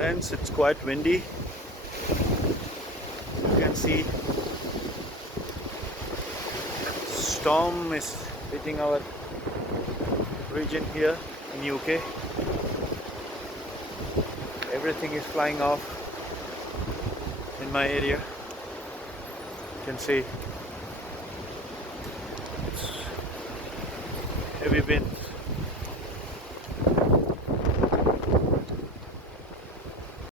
Friends, it's quite windy. You can see storm is hitting our region here in UK. Everything is flying off in my area. You can see it's heavy winds.